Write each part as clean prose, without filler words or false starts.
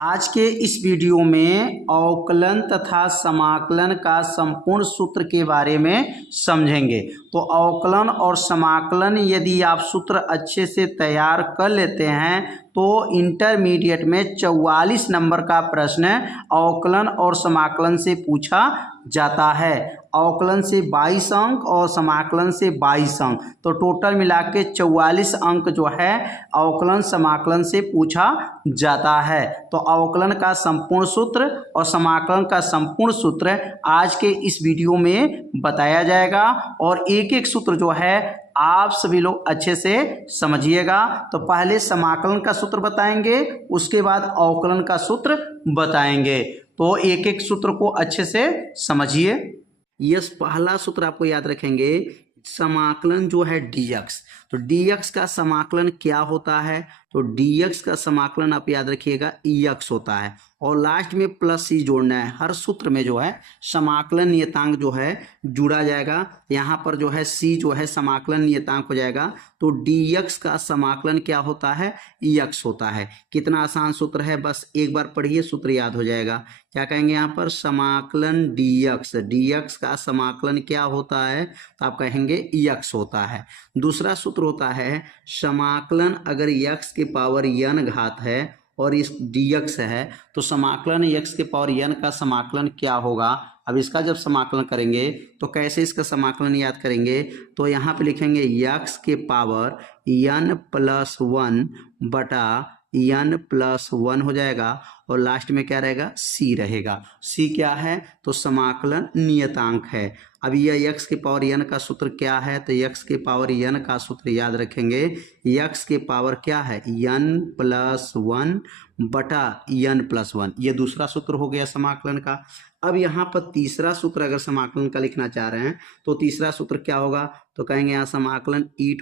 आज के इस वीडियो में अवकलन तथा समाकलन का संपूर्ण सूत्र के बारे में समझेंगे। तो अवकलन और समाकलन यदि आप सूत्र अच्छे से तैयार कर लेते हैं तो इंटरमीडिएट में 44 नंबर का प्रश्न अवकलन और समाकलन से पूछा जाता है। अवकलन से 22 अंक और समाकलन से 22 अंक, तो टोटल मिला के 44 अंक जो है अवकलन समाकलन से पूछा जाता है। तो अवकलन का संपूर्ण सूत्र और समाकलन का संपूर्ण सूत्र आज के इस वीडियो में बताया जाएगा और एक एक सूत्र जो है आप सभी लोग अच्छे से समझिएगा। तो पहले समाकलन का सूत्र बताएंगे, उसके बाद अवकलन का सूत्र बताएंगे। तो एक एक सूत्र को अच्छे से समझिए। यस, पहला सूत्र आपको याद रखेंगे, समाकलन जो है dx। तो dx का समाकलन क्या होता है? तो dx का समाकलन आप याद रखिएगा ex होता है और लास्ट में प्लस सी जोड़ना है। हर सूत्र में जो है समाकलन नियतांक जो है जुड़ा जाएगा। यहाँ पर जो है c जो है समाकलन नियतांक हो जाएगा। तो dx का समाकलन क्या होता है? ex होता है। कितना आसान सूत्र है, बस एक बार पढ़िए, सूत्र याद हो जाएगा। क्या कहेंगे यहाँ पर? समाकलन dx का समाकलन क्या होता है? तो आप कहेंगे ex होता है। दूसरा सूत्र होता है समाकलन अगर x के पावर n घात है और इस dx है तो समाकलन x के पावर n का समाकलन क्या होगा? अब इसका जब समाकलन करेंगे तो कैसे इसका समाकलन याद करेंगे? तो यहाँ पे लिखेंगे x के पावर n प्लस 1 बटा n प्लस 1 हो जाएगा और लास्ट में क्या रहेगा? c रहेगा। c क्या है? तो समाकलन नियतांक है। अब यह x के पावर n का सूत्र क्या है? तो x के पावर n का सूत्र याद रखेंगे, x के पावर क्या है? n प्लस 1 बटा n प्लस 1। ये दूसरा सूत्र हो गया समाकलन का। अब यहाँ पर तीसरा सूत्र अगर समाकलन का लिखना चाह रहे हैं तो तीसरा सूत्र क्या होगा? तो कहेंगे यहाँ समाकलन e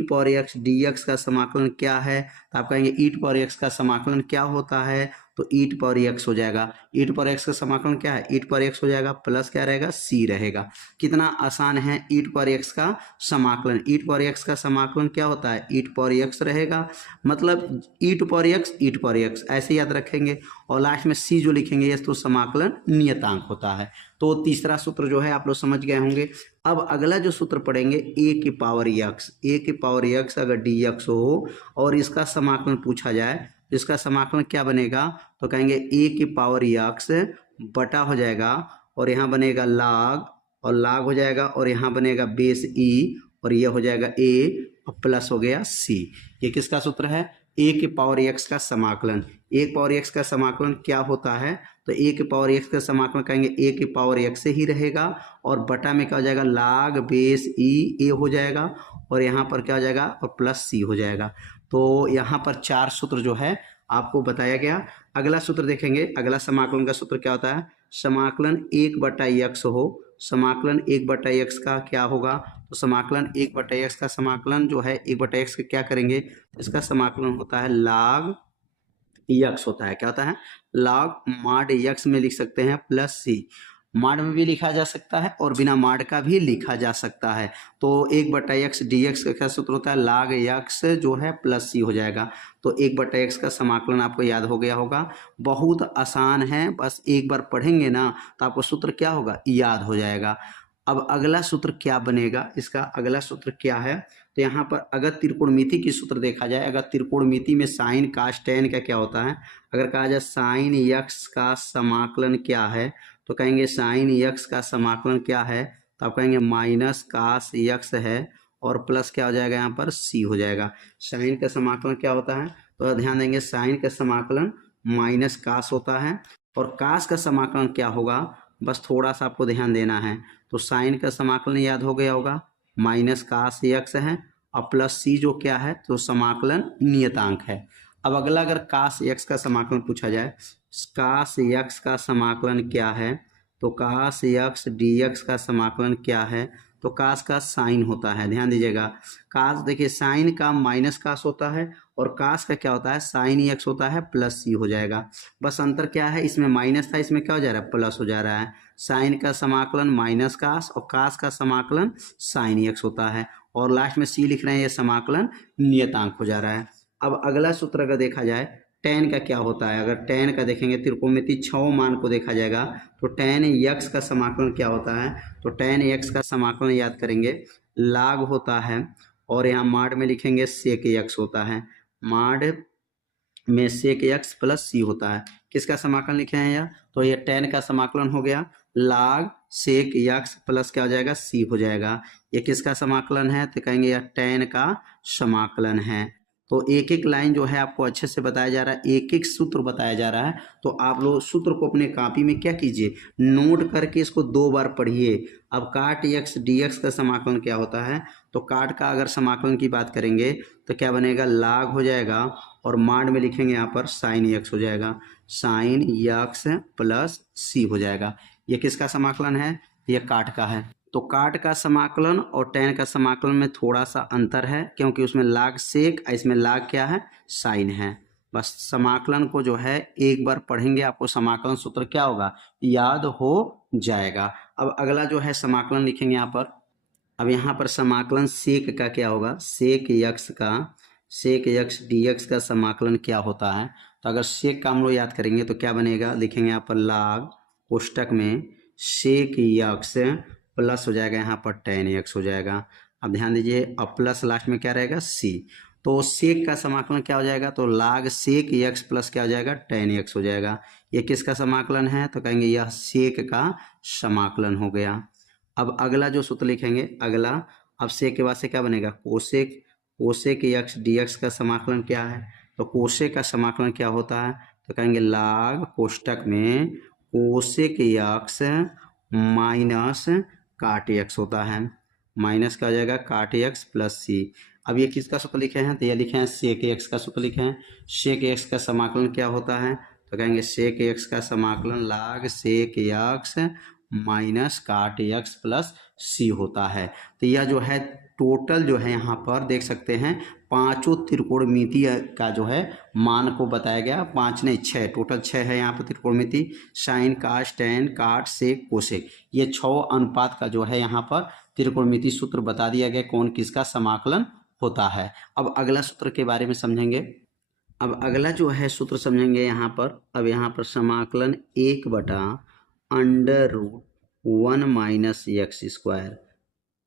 पावर x dx का समाकलन क्या है? तो आप कहेंगे e पावर x का समाकलन क्या होता है? तो e पावर x हो जाएगा। e पावर x का समाकलन क्या है? e पावर x हो जाएगा, प्लस क्या रहेगा? c रहेगा। कितना आसान है e पावर x का समाकलन। e पावर x का समाकलन क्या होता है? e पावर x रहेगा, मतलब e पावर x ऐसे याद रखेंगे और लास्ट में c जो लिखेंगे ये तो समाकलन नियतांक होता है। तो तीसरा सूत्र जो है आप लोग समझ गए होंगे। अब अगला जो सूत्र पढ़ेंगे a की पावर x अगर dx हो और इसका समाकलन पूछा जाए, इसका समाकलन क्या बनेगा? तो कहेंगे a की पावर x बटा हो जाएगा और यहाँ बनेगा log और log हो जाएगा और यहाँ बनेगा बेस e और यह हो जाएगा a और प्लस हो गया c। ये किसका सूत्र है? a की पावर x का समाकलन। a की पावर x का समाकलन क्या होता है? तो a की पावर x का समाकलन कहेंगे a की पावर x से ही रहेगा और बटा में क्या हो जाएगा? log बेस e a हो जाएगा और यहाँ पर क्या हो जाएगा? और प्लस c हो जाएगा। तो यहाँ पर चार सूत्र जो है आपको बताया गया। अगला सूत्र देखेंगे, अगला समाकलन का सूत्र क्या होता है? समाकलन 1/x हो, समाकलन 1/x का क्या होगा? तो समाकलन 1/x का समाकलन जो है 1/x का क्या करेंगे? इसका समाकलन होता है log x होता है। क्या होता है? log mod x में लिख सकते हैं प्लस c। माड में भी लिखा जा सकता है और बिना माड का भी लिखा जा सकता है। तो 1/x dx का क्या सूत्र होता है? log x जो है प्लस c हो जाएगा। तो 1/x का समाकलन आपको याद हो गया होगा। बहुत आसान है, बस एक बार पढ़ेंगे ना तो आपको सूत्र क्या होगा? याद हो जाएगा। अब अगला सूत्र क्या बनेगा? इसका अगला सूत्र क्या है? तो यहाँ पर अगर त्रिकोणमिति की सूत्र देखा जाए, अगर त्रिकोणमिति में साइन कास टेन का क्या होता है? अगर कहा जाए साइन x का समाकलन क्या है, तो कहेंगे साइन x का समाकलन क्या है? तो आप कहेंगे माइनस कास x है और प्लस क्या हो जाएगा? यहाँ पर c हो जाएगा। साइन का समाकलन क्या होता है? तो ध्यान देंगे, साइन का समाकलन माइनस कास होता है और कास का समाकलन क्या होगा? बस थोड़ा सा आपको ध्यान देना है। तो साइन का समाकलन याद हो गया होगा, माइनस कास x है और प्लस c जो क्या है? तो समाकलन नियतांक है। अब अगला अगर कास x का समाकलन पूछा जाए, कास x का समाकलन क्या है? तो कास x dx का समाकलन क्या है? तो कास का साइन होता है। ध्यान दीजिएगा, कास देखिए साइन का माइनस कास होता है और कास का क्या होता है? साइन x होता है, प्लस c हो जाएगा। बस अंतर क्या है? इसमें माइनस था, इसमें क्या हो जा रहा है? प्लस हो जा रहा है। साइन का समाकलन माइनस कास और कास का समाकलन साइन x होता है और लास्ट में c लिख रहे हैं, ये समाकलन नियतांक हो जा रहा है। अब अगला सूत्र अगर देखा जाए, टेन का क्या होता है, अगर टेन का देखेंगे त्रिकोणमिति 6 मान को देखा जाएगा तो टेन यक्स का समाकलन क्या होता है, तो टेन यक्स का समाकलन याद करेंगे लाग होता है, और यहाँ माड में लिखेंगे सेक यक्स होता है, माड में सेक यक्स प्लस सी होता है। किसका समाकलन लिखे हैं यह, तो ये टेन का समाकलन हो गया, लाग सेक यक्स प्लस क्या हो जाएगा सी हो जाएगा। ये किसका समाकलन है, तो कहेंगे यह टेन का समाकलन है। तो एक एक लाइन जो है आपको अच्छे से बताया जा रहा है, एक एक सूत्र बताया जा रहा है, तो आप लोग सूत्र को अपने कॉपी में क्या कीजिए, नोट करके इसको 2 बार पढ़िए। अब काट एक्स डी एक्स का समाकलन क्या होता है, तो काट का अगर समाकलन की बात करेंगे तो क्या बनेगा, लाग हो जाएगा, और माड में लिखेंगे यहाँ पर साइन एक्स हो जाएगा, साइन एक्स प्लस सी हो जाएगा। ये किसका समाकलन है, ये काट का है। तो काट का समाकलन और टेन का समाकलन में थोड़ा सा अंतर है, क्योंकि उसमें लाग सेक, इसमें लाग क्या है, साइन है। बस समाकलन को जो है एक बार पढ़ेंगे, आपको समाकलन सूत्र क्या होगा याद हो जाएगा। अब अगला जो है समाकलन लिखेंगे यहाँ पर। अब यहाँ पर समाकलन सेक का क्या होगा, सेक यक्स का, सेक यक्स डी एक्स का समाकलन क्या होता है, तो अगर सेक का हम लोग याद करेंगे तो क्या बनेगा, लिखेंगे यहाँ पर लाग कोष्टक में सेक यक्स प्लस हो जाएगा यहाँ पर टेन एक्स हो जाएगा। अब ध्यान दीजिए, अब प्लस लास्ट में क्या रहेगा सी, तो सेक का समाकलन क्या हो जाएगा, तो लाग सेक एक्स प्लस क्या हो जाएगा टेन एक्स हो जाएगा। ये किसका समाकलन है, तो कहेंगे यह सेक का समाकलन हो गया। अब अगला जो सूत्र लिखेंगे अगला, अब सेक के बाद से क्या बनेगा cosec, cosec x D x का समाकलन क्या है, तो कोसेक का समाकलन क्या होता है, तो कहेंगे लाग कोष्टक में कोसेक एक्स माइनस काट एक्स होता है, माइनस का हो जाएगा काट एक्स प्लस सी। अब ये किसका सूत्र लिखे हैं, तो ये लिखे हैं सेक एक्स का सूत्र लिखे हैं। सेक एक्स का समाकलन क्या होता है, तो कहेंगे सेक एक्स का समाकलन लाग सेक एक्स माइनस काट एक्स प्लस सी होता है। तो यह जो है टोटल जो है यहाँ पर देख सकते हैं पांचों त्रिकोणमिति का जो है मान को बताया गया, 5 नहीं 6, टोटल 6 है यहाँ पर त्रिकोणमिति, साइन कास टेन काट सेक कोसेक, ये 6 अनुपात का जो है यहाँ पर त्रिकोणमिति सूत्र बता दिया गया कौन किसका समाकलन होता है। अब अगला सूत्र के बारे में समझेंगे। अब अगला जो है सूत्र समझेंगे यहाँ पर। अब यहाँ पर समाकलन 1/√1 माइनस एक्स स्क्वायर,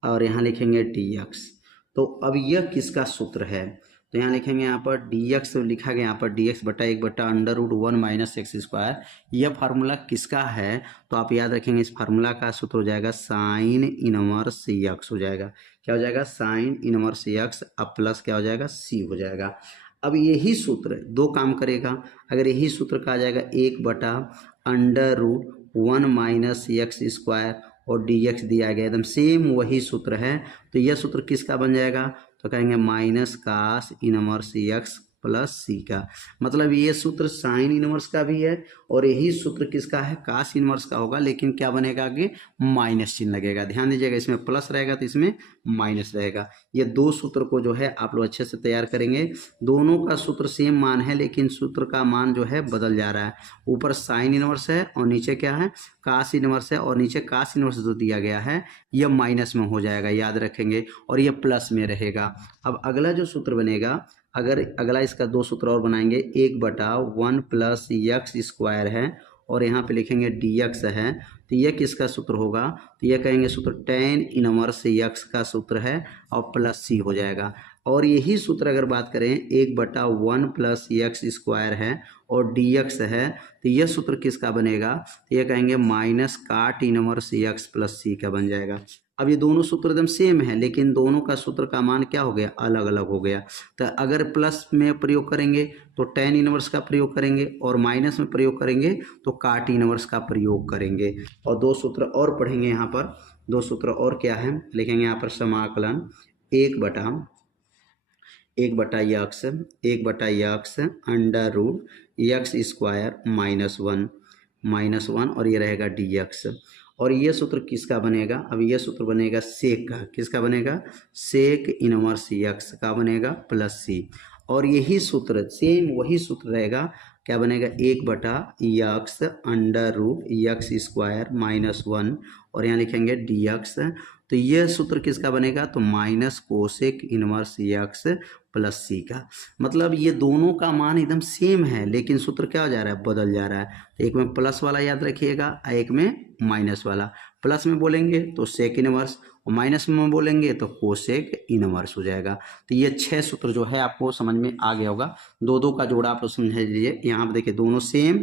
और यहाँ लिखेंगे डी एक्स। तो अब यह किसका सूत्र है, तो यहाँ लिखेंगे यहाँ पर डी एक्स लिखा गया, यहाँ पर डी एक्स बटा 1/√1 माइनस एक्स स्क्वायर। यह फार्मूला किसका है, तो आप याद रखेंगे इस फार्मूला का सूत्र हो जाएगा साइन इनवर्स एक्स हो जाएगा। क्या हो जाएगा, साइन इनवर्स एक्स अब प्लस क्या हो जाएगा सी हो जाएगा। अब यही सूत्र 2 काम करेगा, अगर यही सूत्र का आ जाएगा 1/√1 माइनस एक्स स्क्वायर और डी एक्स दिया गया, एकदम सेम वही सूत्र है, तो यह सूत्र किसका बन जाएगा, तो कहेंगे minus cos inverse x plus c का। मतलब ये सूत्र साइन इनवर्स का भी है और यही सूत्र किसका है, कास इनवर्स का होगा, लेकिन क्या बनेगा आगे माइनस चिन्ह लगेगा। ध्यान दीजिएगा, इसमें प्लस रहेगा तो इसमें माइनस रहेगा। ये 2 सूत्र को जो है आप लोग अच्छे से तैयार करेंगे। दोनों का सूत्र सेम मान है, लेकिन सूत्र का मान जो है बदल जा रहा है। ऊपर साइन इनवर्स है और नीचे क्या है कास इनवर्स है, और नीचे कास इनवर्स जो दिया गया है यह माइनस में हो जाएगा, याद रखेंगे, और यह प्लस में रहेगा। अब अगला जो सूत्र बनेगा, अगर अगला इसका 2 सूत्र और बनाएंगे, 1/1 प्लस एक्स स्क्वायर है और यहाँ पे लिखेंगे डी एक्स है, तो यह किसका सूत्र होगा, तो यह कहेंगे सूत्र टेन इनवर्स एक्स का सूत्र है और प्लस सी हो जाएगा। और यही सूत्र अगर बात करें 1/1 प्लस एक्स स्क्वायर है और डी एक्स है, तो यह सूत्र किसका बनेगा, तो यह कहेंगे माइनस काट इनवर्स एक्स प्लस सी का बन जाएगा। अब ये दोनों सूत्र एकदम सेम है, लेकिन दोनों का सूत्र का मान क्या हो गया, अलग अलग हो गया। तो अगर प्लस में प्रयोग करेंगे तो टेन इनवर्स का प्रयोग करेंगे, और माइनस में प्रयोग करेंगे तो काट इनवर्स का प्रयोग करेंगे। और 2 सूत्र और पढ़ेंगे यहाँ पर। 2 सूत्र और क्या है, लिखेंगे यहाँ पर समाकलन 1/x under root x square -1 और ये रहेगा डी एक्स। और ये सूत्र किसका बनेगा, अब ये सूत्र बनेगा सेक का, किसका बनेगा, सेक इनवर्स एक्स का बनेगा प्लस सी। और यही सूत्र सेम वही सूत्र रहेगा क्या बनेगा 1/x under root x square -1 और यहाँ लिखेंगे dx। तो यह सूत्र किसका बनेगा, तो minus cosec inverse x plus c का। मतलब ये दोनों का मान एकदम सेम है, लेकिन सूत्र क्या हो जा रहा है, बदल जा रहा है। तो एक में प्लस वाला याद रखिएगा, एक में माइनस वाला। प्लस में बोलेंगे तो सेक इनवर्स और माइनस में बोलेंगे तो कोसेक इनवर्स हो जाएगा। तो ये 6 सूत्र जो है आपको समझ में आ गया होगा। दो दो का जोड़ा आप लोग समझ लीजिए। यहाँ पर देखिए दोनों सेम,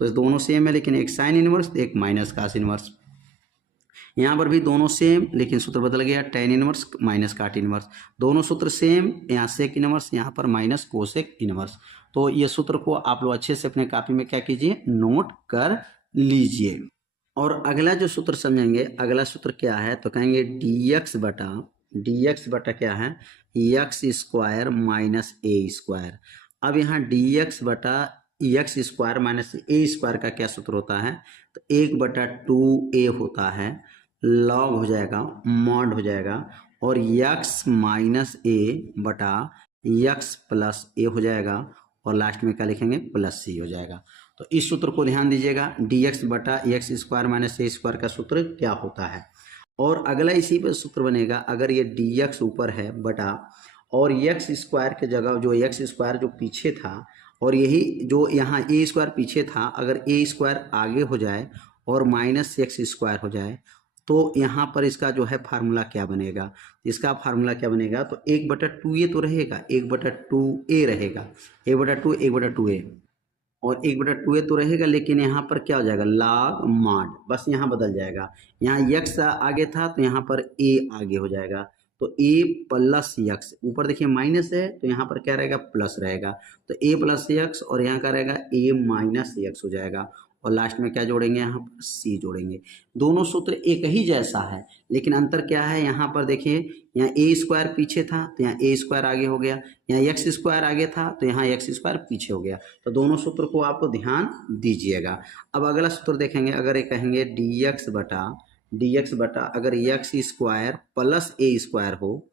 तो दोनों सेम है, लेकिन एक साइन इनवर्स एक माइनस कास इनवर्स। यहाँ पर भी दोनों सेम, लेकिन सूत्र बदल गया, टेन इनवर्स माइनस काट इनवर्स। दोनों सूत्र सेम, यहाँ सेक इनवर्स, यहाँ पर माइनस कोसेक इनवर्स। तो ये सूत्र को आप लोग अच्छे से अपने कॉपी में क्या कीजिए, नोट कर लीजिए। और अगला जो सूत्र समझेंगे, अगला सूत्र क्या है, तो कहेंगे dx बटा क्या है, एक्स स्क्वायर माइनस ए स्क्वायर। अब यहाँ dx बटा एक्स स्क्वायर माइनस ए स्क्वायर का क्या सूत्र होता है, तो 1/2a होता है, लॉग हो जाएगा, मॉड हो जाएगा, और x माइनस ए बटा एक्स प्लस ए हो जाएगा, और लास्ट में क्या लिखेंगे, प्लस सी हो जाएगा। तो इस सूत्र को ध्यान दीजिएगा, dx बटा एक्स स्क्वायर माइनस ए स्क्वायर का सूत्र क्या होता है। और अगला इसी पर सूत्र बनेगा, अगर ये dx ऊपर है बटा और एक्स स्क्वायर के जगह जो एक्स स्क्वायर जो पीछे था और यही जो यहाँ ए स्क्वायर पीछे था, अगर ए स्क्वायर आगे हो जाए और माइनस एक्स स्क्वायर हो जाए, तो यहाँ पर इसका जो है फार्मूला क्या बनेगा, इसका फार्मूला क्या बनेगा, तो 1/2a तो रहेगा, 1/2a रहेगा, 1/2a और 1/2a तो रहेगा, लेकिन यहाँ पर क्या हो जाएगा, log mod, बस यहाँ बदल जाएगा। यहाँ x आगे था तो यहाँ पर a आगे हो जाएगा, तो a प्लस x, ऊपर देखिए माइनस है तो यहाँ पर क्या रहेगा, प्लस रहेगा, तो a प्लस x और यहाँ क्या रहेगा, a माइनस x हो जाएगा, और लास्ट में क्या जोड़ेंगे, यहाँ पर c जोड़ेंगे। दोनों सूत्र एक ही जैसा है, लेकिन अंतर क्या है, यहाँ पर देखिए, यहाँ ए स्क्वायर पीछे था तो यहाँ ए स्क्वायर आगे हो गया, यहाँ एक्स स्क्वायर आगे था तो यहाँ एक्स स्क्वायर पीछे हो गया। तो दोनों सूत्र को आपको ध्यान दीजिएगा। अब अगला सूत्र देखेंगे, अगर ये कहेंगे dx बटा अगर एक्स स्क्वायर प्लस ए स्क्वायर हो,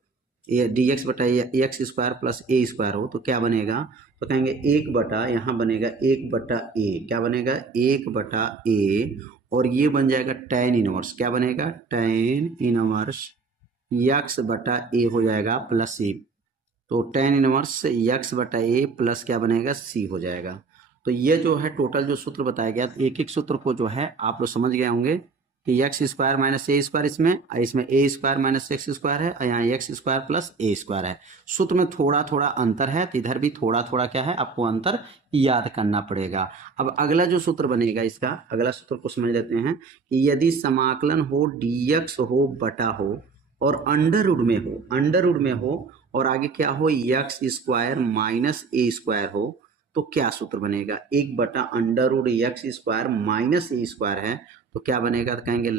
ये dx बटा एक्स स्क्वायर प्लस ए स्क्वायर हो, तो क्या बनेगा, तो कहेंगे 1 यहाँ बनेगा 1/a, क्या बनेगा 1/a, और ये बन जाएगा tan इनवर्स, क्या बनेगा, tan इनवर्स एक्स बटा ए हो जाएगा प्लस सी, तो tan इनवर्स एक्स बटा ए प्लस क्या बनेगा, सी हो जाएगा। तो ये जो है टोटल जो सूत्र बताया गया, एक एक सूत्र को जो है आप लोग समझ गए होंगे कि एक्स स्क्वायर माइनस ए स्क्वायर इसमें ए स्क्वायर माइनस एक्स स्क्वायर है, और यहाँ एक्स स्क्वायर प्लस ए स्क्वायर है। सूत्र में थोड़ा थोड़ा अंतर है, तो इधर भी थोड़ा थोड़ा क्या है, आपको अंतर याद करना पड़ेगा। अब अगला जो सूत्र बनेगा, इसका अगला सूत्र को समझ लेते हैं कि यदि समाकलन हो dx हो बटा हो और अंडर रूट में हो और आगे क्या हो, एक्स स्क्वायर माइनस ए स्क्वायर हो, तो क्या सूत्र बनेगा, 1/√x स्क्वायर माइनस ए स्क्वायर है, तो क्या बनेगा, तो कहेंगे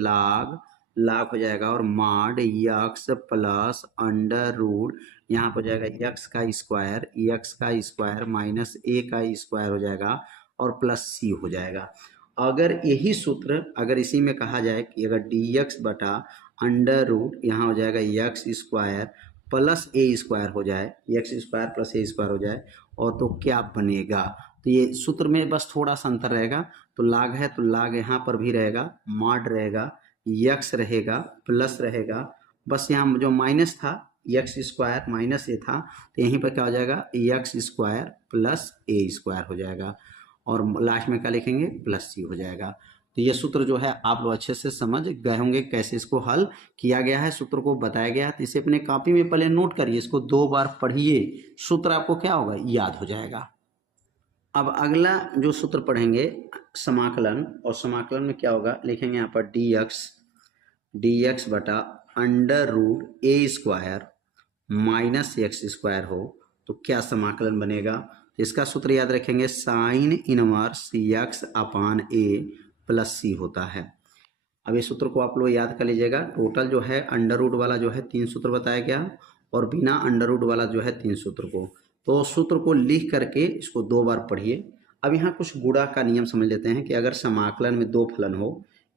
log हो जाएगा, और mod x plus under root, यहाँ पर हो जाएगा x का स्क्वायर माइनस a का स्क्वायर हो जाएगा, और प्लस c हो जाएगा। अगर यही सूत्र अगर इसी में कहा जाए कि अगर dx बटा अंडर रूट, यहाँ हो जाएगा एक्स स्क्वायर प्लस ए स्क्वायर हो जाए, एक्स स्क्वायर प्लस ए स्क्वायर हो जाए, और तो क्या बनेगा, तो ये सूत्र में बस थोड़ा सा अंतर रहेगा। तो log है तो log यहाँ पर भी रहेगा, मॉड रहेगा, x रहेगा प्लस रहेगा, बस यहाँ जो माइनस था एक्स स्क्वायर माइनस ए था, तो यहीं पर क्या हो जाएगा, एक्स स्क्वायर प्लस ए स्क्वायर हो जाएगा, और लास्ट में क्या लिखेंगे, प्लस सी हो जाएगा। तो ये सूत्र जो है आप लोग अच्छे से समझ गए होंगे कैसे इसको हल किया गया है, सूत्र को बताया गया है। तो इसे अपने कॉपी में पहले नोट करिए, इसको 2 बार पढ़िए, सूत्र आपको क्या होगा, याद हो जाएगा। अब अगला जो सूत्र पढ़ेंगे समाकलन, और समाकलन में क्या होगा, लिखेंगे यहाँ पर dx बटा अंडर रूट ए स्क्वायर माइनस एक्स स्क्वायर हो, तो क्या समाकलन बनेगा, तो इसका सूत्र याद रखेंगे, साइन इनवर्स एक्स अपान ए प्लस सी होता है। अब इस सूत्र को आप लोग याद कर लीजिएगा। टोटल जो है अंडर रूट वाला जो है 3 सूत्र बताया गया, और बिना अंडर रूट वाला जो है 3 सूत्र को, तो सूत्र को लिख करके इसको 2 बार पढ़िए। अब यहाँ कुछ गुणा का नियम समझ लेते हैं कि अगर समाकलन में 2 फलन हो,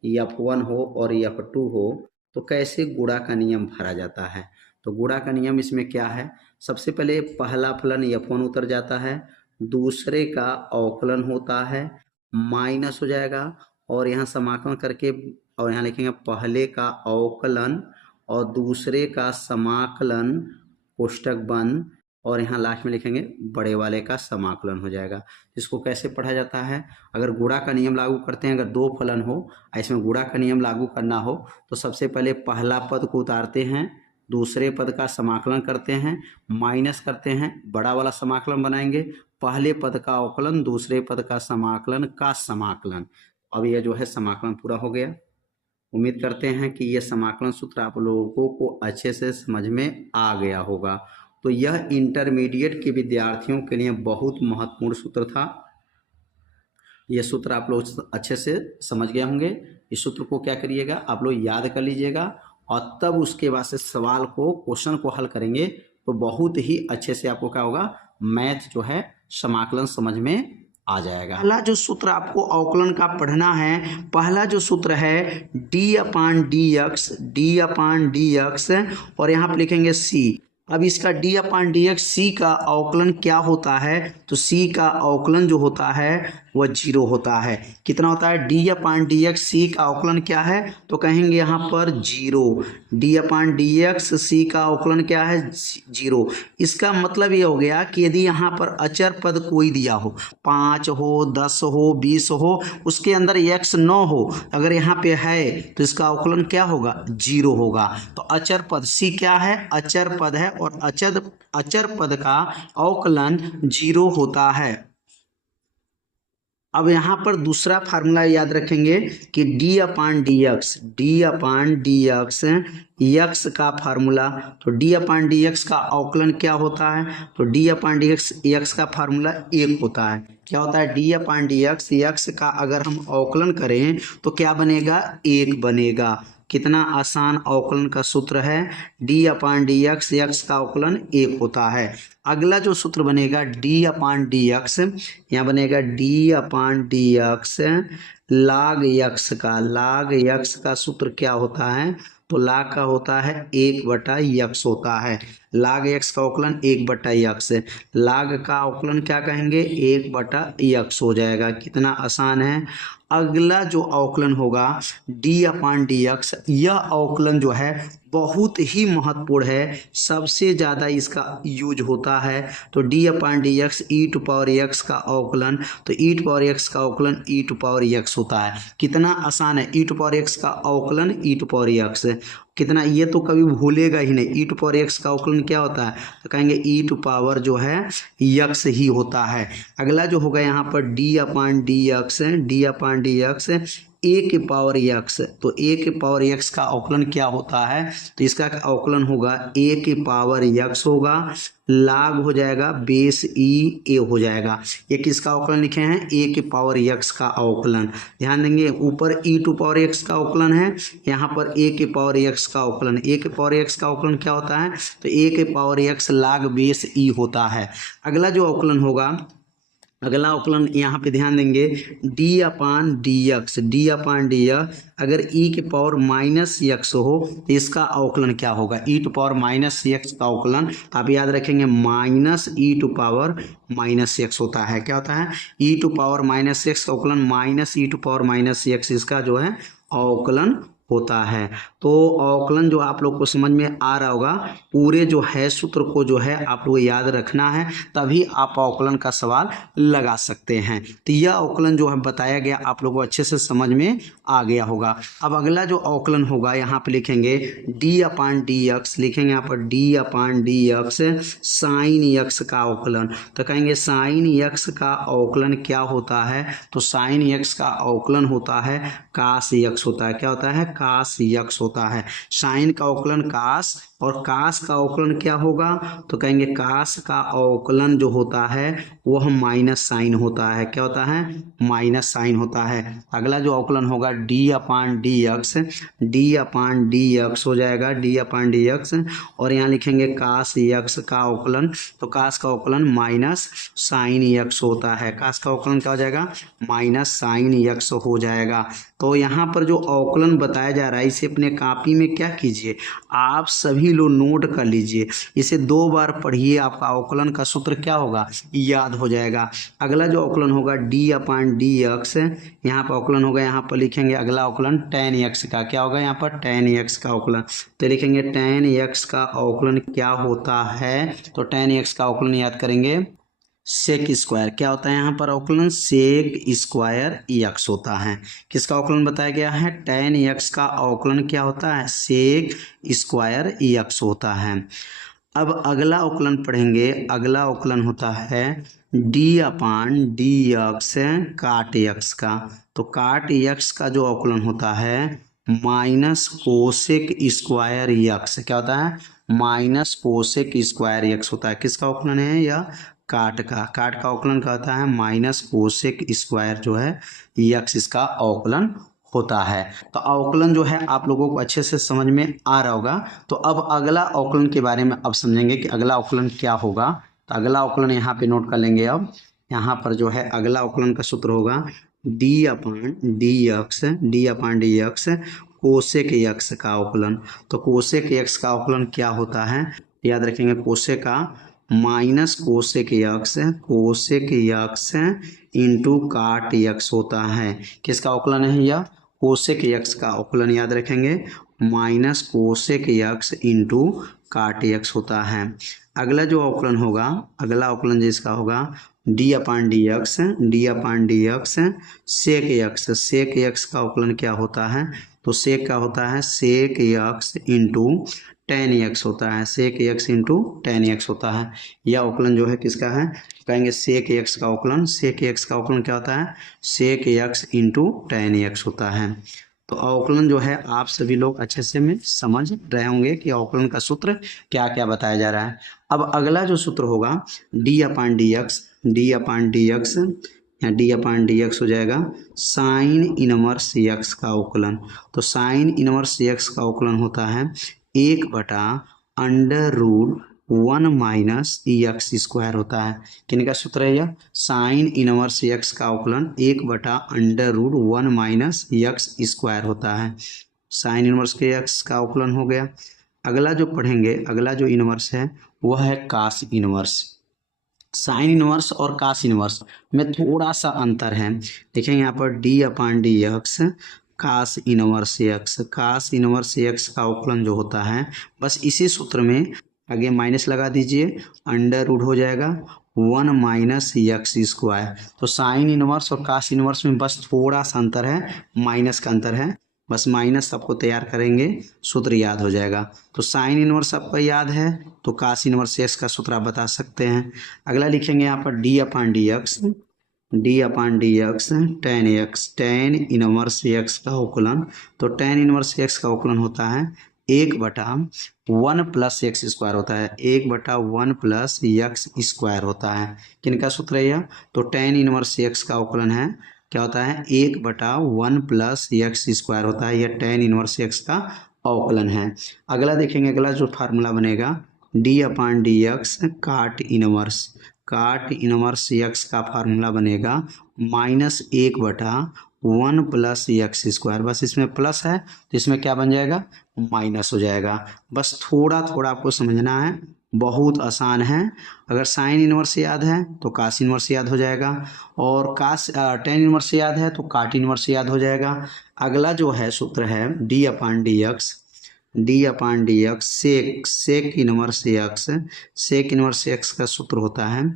f1 हो और f2 हो, तो कैसे गुणा का नियम भरा जाता है। तो गुणा का नियम इसमें क्या है, सबसे पहले पहला फलन f1 उतर जाता है, दूसरे का अवकलन होता है, माइनस हो जाएगा और यहाँ समाकलन करके और यहाँ लिखेंगे पहले का अवकलन और दूसरे का समाकलन कोष्टक बंद और यहाँ लास्ट में लिखेंगे बड़े वाले का समाकलन हो जाएगा। इसको कैसे पढ़ा जाता है, अगर गुणा का नियम लागू करते हैं, अगर दो फलन हो इसमें गुणा का नियम लागू करना हो तो सबसे पहले पहला पद को उतारते हैं, दूसरे पद का समाकलन करते हैं, माइनस करते हैं, बड़ा वाला समाकलन बनाएंगे, पहले पद का अवकलन दूसरे पद का समाकलन का समाकलन। अब यह जो है समाकलन पूरा हो गया। उम्मीद करते हैं कि यह समाकलन सूत्र आप लोगों को अच्छे से समझ में आ गया होगा। तो यह इंटरमीडिएट के विद्यार्थियों के लिए बहुत महत्वपूर्ण सूत्र था। यह सूत्र आप लोग अच्छे से समझ गए होंगे। इस सूत्र को क्या करिएगा, आप लोग याद कर लीजिएगा और तब उसके बाद से सवाल को क्वेश्चन को हल करेंगे तो बहुत ही अच्छे से आपको क्या होगा, मैथ जो है समाकलन समझ में आ जाएगा। पहला जो सूत्र आपको अवकलन का पढ़ना है, पहला जो सूत्र है d अपान डी एक्स और यहाँ पर लिखेंगे c। अब इसका d/dx c का अवकलन क्या होता है, तो c का अवकलन जो होता है वह 0 होता है। कितना होता है, d/dx c का अवकलन क्या है, तो कहेंगे यहाँ पर 0। d/dx c का अवकलन क्या है, 0। इसका मतलब ये हो गया कि यदि यहाँ पर अचर पद कोई दिया हो, 5 हो 10 हो 20 हो, उसके अंदर x न हो, अगर यहाँ पे है तो इसका अवकलन क्या होगा, 0 होगा। तो अचर पद c क्या है, अचर पद है और अचर पद का अवकलन 0 होता है। अब यहाँ पर दूसरा फार्मूला याद रखेंगे कि d/dx x का फार्मूला, तो d/dx का अवकलन क्या होता है, तो d/dx x का फार्मूला 1 होता है। क्या होता है, d/dx x का अगर हम अवकलन करें तो क्या बनेगा, 1 बनेगा। कितना आसान अवकलन का सूत्र है, d/dx x का अवकलन 1 होता है। अगला जो सूत्र बनेगा d/dx, यहाँ बनेगा d/dx log x का सूत्र क्या होता है, तो log का होता है 1/x होता है। log x का अवकलन 1/x, log का अवकलन क्या कहेंगे, 1/x हो जाएगा। कितना आसान है। अगला जो अवकलन होगा d/dx, यह अवकलन जो है बहुत ही महत्वपूर्ण है, सबसे ज़्यादा इसका यूज होता है। तो d/dx e⁻x का अवकलन, तो e⁻x का अवकलन e⁻x होता है। कितना आसान है, e⁻x का अवकलन e⁻x, कितना, ये तो कभी भूलेगा ही नहीं। e⁻x का अवकलन क्या होता है, तो कहेंगे e⁻ जो है x ही होता है। अगला जो होगा यहाँ पर d/dx a⁻x, तो a⁻x का अवकलन क्या होता है, तो इसका अवकलन होगा a⁻x होगा, log हो जाएगा बेस a हो जाएगा। ये किसका अवकलन लिखे हैं, a⁻x का अवकलन। ध्यान देंगे ऊपर e⁻x का अवकलन है, यहाँ पर a⁻x का अवकलन। a⁻x का अवकलन क्या होता है, तो a⁻x log बेस e होता है। अगला जो अवकलन होगा, अगला अवकलन यहाँ पे ध्यान देंगे d/dx अगर e⁻x हो तो इसका अवकलन क्या होगा, e⁻x का अवकलन आप याद रखेंगे -e⁻x होता है। क्या होता है, e⁻x का अवकलन -e⁻x इसका जो है अवकलन होता है। तो अवकलन जो आप लोग को समझ में आ रहा होगा, पूरे जो है सूत्र को जो है आप लोग याद रखना है, तभी आप अवकलन का सवाल लगा सकते हैं। तो यह अवकलन जो है बताया गया आप लोगों को अच्छे से समझ में आ गया होगा। अब अगला जो अवकलन होगा यहाँ पे लिखेंगे d/dx, लिखेंगे यहाँ पर d/dx sin x का अवकलन, तो कहेंगे sin x का अवकलन क्या होता है, तो sin x का अवकलन होता है cos x होता है। क्या होता है, cos x होता है। साइन का अवकलन cos और cos का अवकलन क्या होगा, तो कहेंगे cos का अवकलन जो होता है वह माइनस साइन होता है। क्या होता है, माइनस साइन होता है। अगला जो अवकलन होगा d/dx हो जाएगा d/dx और यहाँ लिखेंगे cos x का अवकलन, तो cos का अवकलन माइनस साइन x होता है। cos का अवकलन क्या हो जाएगा, माइनस साइन x हो जाएगा। तो यहाँ पर जो अवकलन बताया बताया जा रहा है इसे अपने कॉपी में क्या कीजिए, आप सभी लोग नोट कर लीजिए, इसे 2 बार पढ़िए, आपका अवकलन का सूत्र क्या होगा, याद हो जाएगा। अगला जो अवकलन होगा d/dx, यहाँ पर अवकलन होगा, यहाँ पर लिखेंगे अगला अवकलन tan x का, क्या होगा यहाँ पर tan x का अवकलन, तो लिखेंगे tan x का अवकलन क्या होता है, तो tan x का अवकलन याद करेंगे सेक स्क्वायर, क्या होता है यहाँ पर अवकलन, सेक स्क्वायर x होता है। किसका अवकलन बताया गया है, tan x का अवकलन क्या होता है, सेक स्क्वायर x होता है। अब अगला अवकलन पढ़ेंगे, अगला अवकलन होता है d/dx काट x का, तो काट x का जो अवकलन होता है माइनस कोसेक स्क्वायर x, क्या होता है, माइनस कोसेक स्क्वायर x होता है। किसका अवकलन है, यह काट का अवकलन क्या होता है, माइनस कोसेक स्क्वायर जो है x, इसका अवकलन होता है। तो अवकलन जो है आप लोगों को अच्छे से समझ में आ रहा होगा। तो अब अगला अवकलन के बारे में अब समझेंगे कि अगला अवकलन क्या होगा। तो अगला अवकलन यहाँ पे नोट कर लेंगे। अब यहाँ पर जो है अगला अवकलन का सूत्र होगा d/dx कोसेक x का अवकलन। तो कोसेक x का अवकलन क्या होता है, याद रखेंगे, कोसेक का माइनस कोसेक x इंटू काट x होता है। किसका अवकलन है यह, कोसेक x का अवकलन याद रखेंगे, माइनस कोसेक x इंटू काट x होता है। अगला जो अवकलन होगा, अगला अवकलन जिसका होगा d/dx सेक x का अवकलन क्या होता है, तो सेक का होता है सेक x इंटू tan x होता है, सेक x इंटू tan x होता है। यह अवकलन जो है किसका है, कहेंगे सेक x का अवकलन। सेक x का अवकलन क्या होता है, सेक x इंटू tan x होता है। तो अवकलन जो है आप सभी लोग अच्छे से में समझ रहे होंगे कि अवकलन का सूत्र क्या क्या बताया जा रहा है। अब अगला जो सूत्र होगा d/dx या d/dx हो जाएगा साइन इनवर्स x का अवकलन। तो साइन इनवर्स x का अवकलन होता है 1/√1 माइनस x स्क्वायर होता है। किन का सूत्र है यह, साइन इनवर्स x का अवकलन 1/√1 माइनस x स्क्वायर होता है। साइन इनवर्स के x का अवकलन हो गया। अगला जो पढ़ेंगे, अगला जो इनवर्स है वह है कास इनवर्स। साइन इनवर्स और कास इनवर्स में थोड़ा सा अंतर है। देखेंगे यहाँ पर d/dx कास इनवर्स x का अवकलन जो होता है, बस इसी सूत्र में आगे माइनस लगा दीजिए, अंडर रूट हो जाएगा 1 माइनस x स्क्वायर। तो साइन इनवर्स और कास इनवर्स में बस थोड़ा सा अंतर है, माइनस का अंतर है, बस माइनस आपको तैयार करेंगे, सूत्र याद हो जाएगा। तो साइन इनवर्स आपका याद है तो कास इनवर्स x का सूत्र आप बता सकते हैं। अगला लिखेंगे यहाँ पर d/dx tan इनवर्स x का अवकलन। तो tan इनवर्स x का अवकलन होता है 1/1 प्लस x स्क्वायर होता है, 1/1 प्लस x स्क्वायर होता है। किनका सूत्र है यह, तो tan इनवर्स x का अवकलन है, क्या होता है 1/1 प्लस x स्क्वायर होता है। यह tan इनवर्स x का अवकलन है। अगला देखेंगे, अगला जो फार्मूला बनेगा d/dx काट इनवर्स x का फार्मूला बनेगा -1/1 प्लस x स्क्वायर। बस इसमें प्लस है तो इसमें क्या बन जाएगा, माइनस हो जाएगा। बस थोड़ा थोड़ा आपको समझना है, बहुत आसान है। अगर साइन इनवर्स याद है तो कास इनवर्स याद हो जाएगा, और tan इनवर्स याद है तो काट इनवर्स याद हो जाएगा। अगला जो है सूत्र है d/dx सेक इनवर्स x का सूत्र होता है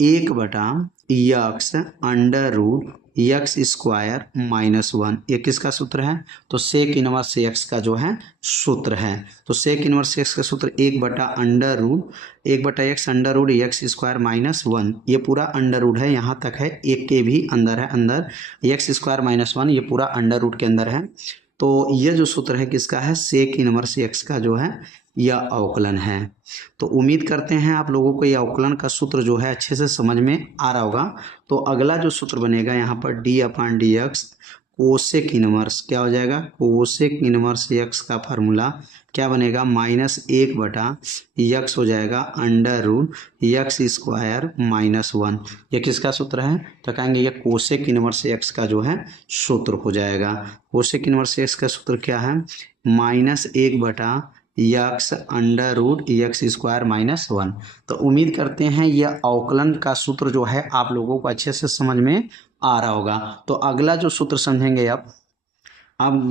1/x under root x square -1। ये किसका सूत्र है, तो सेक इनवर्स x का जो है सूत्र है। तो सेक इनवर्स x का सूत्र 1/x under root x square -1। ये पूरा अंडर रूट है, यहाँ तक है, एक के भी अंदर है, अंदर x स्क्वायर -1 ये पूरा अंडर रूट के अंदर है। तो यह जो सूत्र है किसका है, सेक इनवर्स x का जो है यह अवकलन है। तो उम्मीद करते हैं आप लोगों को यह अवकलन का सूत्र जो है अच्छे से समझ में आ रहा होगा। तो अगला जो सूत्र बनेगा यहाँ पर d/dx कोसेक इनवर्स क्या हो जाएगा, कोसेक इनवर्स यक्स का फार्मूला क्या बनेगा, -1/यक्स हो जाएगा अंडर रूट यक्स स्क्वायर -1। यह किसका सूत्र है, तो कहेंगे यह कोसेक इनवर्स यक्स का जो है सूत्र हो जाएगा। कोसेक इनवर्स यक्स का सूत्र क्या है, -1/यक्स अंडर रूट यक्स स्क्वायर -1। तो उम्मीद करते हैं यह अवकलन का सूत्र जो है आप लोगों को अच्छे से समझ में आ रहा होगा। तो अगला जो सूत्र समझेंगे अब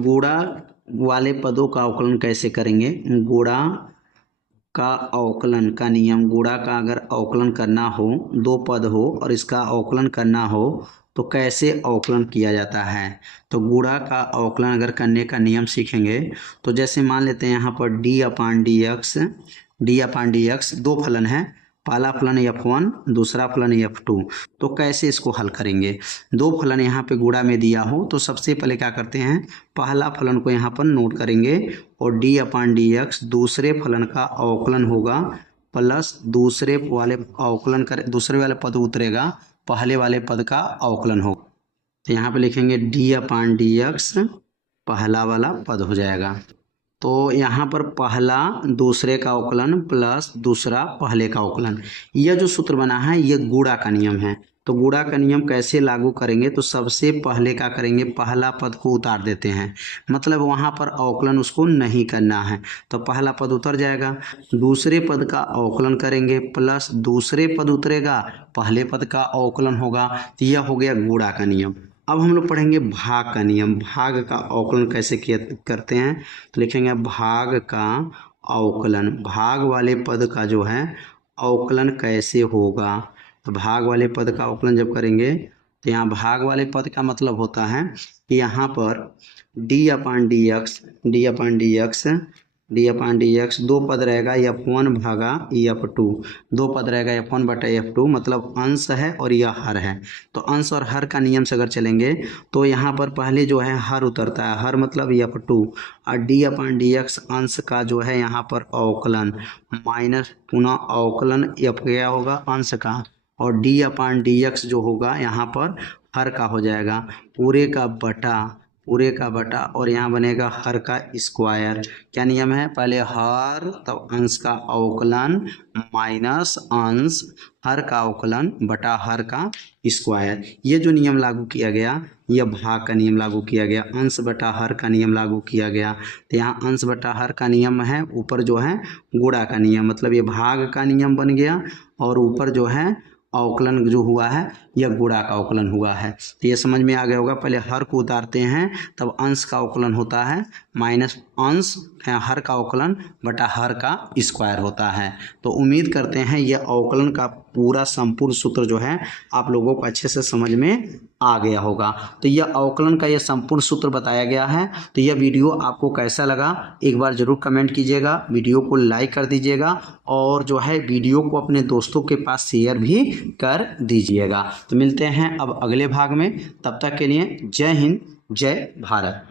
गुणा वाले पदों का अवकलन कैसे करेंगे। गुणा का अवकलन का नियम, गुणा का अगर अवकलन करना हो, दो पद हो और इसका अवकलन करना हो तो कैसे अवकलन किया जाता है। तो गुणा का अवकलन अगर करने का नियम सीखेंगे तो जैसे मान लेते हैं यहाँ पर d/dx दो फलन है, पहला फलन f1 दूसरा फलन f2। तो कैसे इसको हल करेंगे, दो फलन यहाँ पे गुणा में दिया हो तो सबसे पहले क्या करते हैं, पहला फलन को यहाँ पर नोट करेंगे और d/dx दूसरे फलन का अवकलन होगा प्लस दूसरे वाले पद उतरेगा, पहले वाले पद का अवकलन होगा। तो यहाँ पे लिखेंगे d/dx पहला वाला पद हो जाएगा। तो यहाँ पर पहला दूसरे का अवकलन प्लस दूसरा पहले का अवकलन, यह जो सूत्र बना है यह गुणा का नियम है। तो गुणा का नियम कैसे लागू करेंगे, तो सबसे पहले क्या करेंगे, पहला पद को उतार देते हैं, मतलब वहाँ पर अवकलन उसको नहीं करना है। तो पहला पद उतर जाएगा, दूसरे पद का अवकलन करेंगे प्लस दूसरे पद उतरेगा, पहले पद का अवकलन होगा। तो यह हो गया गुणा का नियम। अब हम लोग पढ़ेंगे भाग का नियम। भाग का अवकलन कैसे करते हैं, तो लिखेंगे भाग का अवकलन, भाग वाले पद का जो है अवकलन कैसे होगा। तो भाग वाले पद का अवकलन जब करेंगे तो यहाँ भाग वाले पद का मतलब होता है कि यहाँ पर d/dx दो पद रहेगा, f1 भागा f2, दो पद रहेगा f1/f2, मतलब अंश है और यह हर है। तो अंश और हर का नियम से अगर चलेंगे तो यहाँ पर पहले जो है हर उतरता है, हर मतलब f2, और d/dx अंश का जो है यहाँ पर अवकलन माइनस पुनः अवकलन f क्या होगा, अंश का, और d/dx जो होगा यहाँ पर हर का हो जाएगा, पूरे का बटा और यहाँ बनेगा हर का स्क्वायर। क्या नियम है, पहले हर तब अंश का अवकलन माइनस अंश हर का अवकलन बटा हर का स्क्वायर। ये जो नियम लागू किया गया यह भाग का नियम लागू किया गया, अंश बटा हर का नियम लागू किया गया। तो यहाँ अंश बटा हर का नियम है, ऊपर जो है गुणा का नियम, मतलब ये भाग का नियम बन गया और ऊपर जो है अवकलन जो हुआ है यह गुणा का अवकलन हुआ है। तो ये समझ में आ गया होगा, पहले हर को उतारते हैं तब अंश का अवकलन होता है माइनस अंश हर का अवकलन बटा हर का स्क्वायर होता है। तो उम्मीद करते हैं यह अवकलन का पूरा संपूर्ण सूत्र जो है आप लोगों को अच्छे से समझ में आ गया होगा। तो यह अवकलन का यह संपूर्ण सूत्र बताया गया है। तो यह वीडियो आपको कैसा लगा एक बार ज़रूर कमेंट कीजिएगा, वीडियो को लाइक कर दीजिएगा और जो है वीडियो को अपने दोस्तों के पास शेयर भी कर दीजिएगा। तो मिलते हैं अब अगले भाग में, तब तक के लिए जय हिंद जय भारत।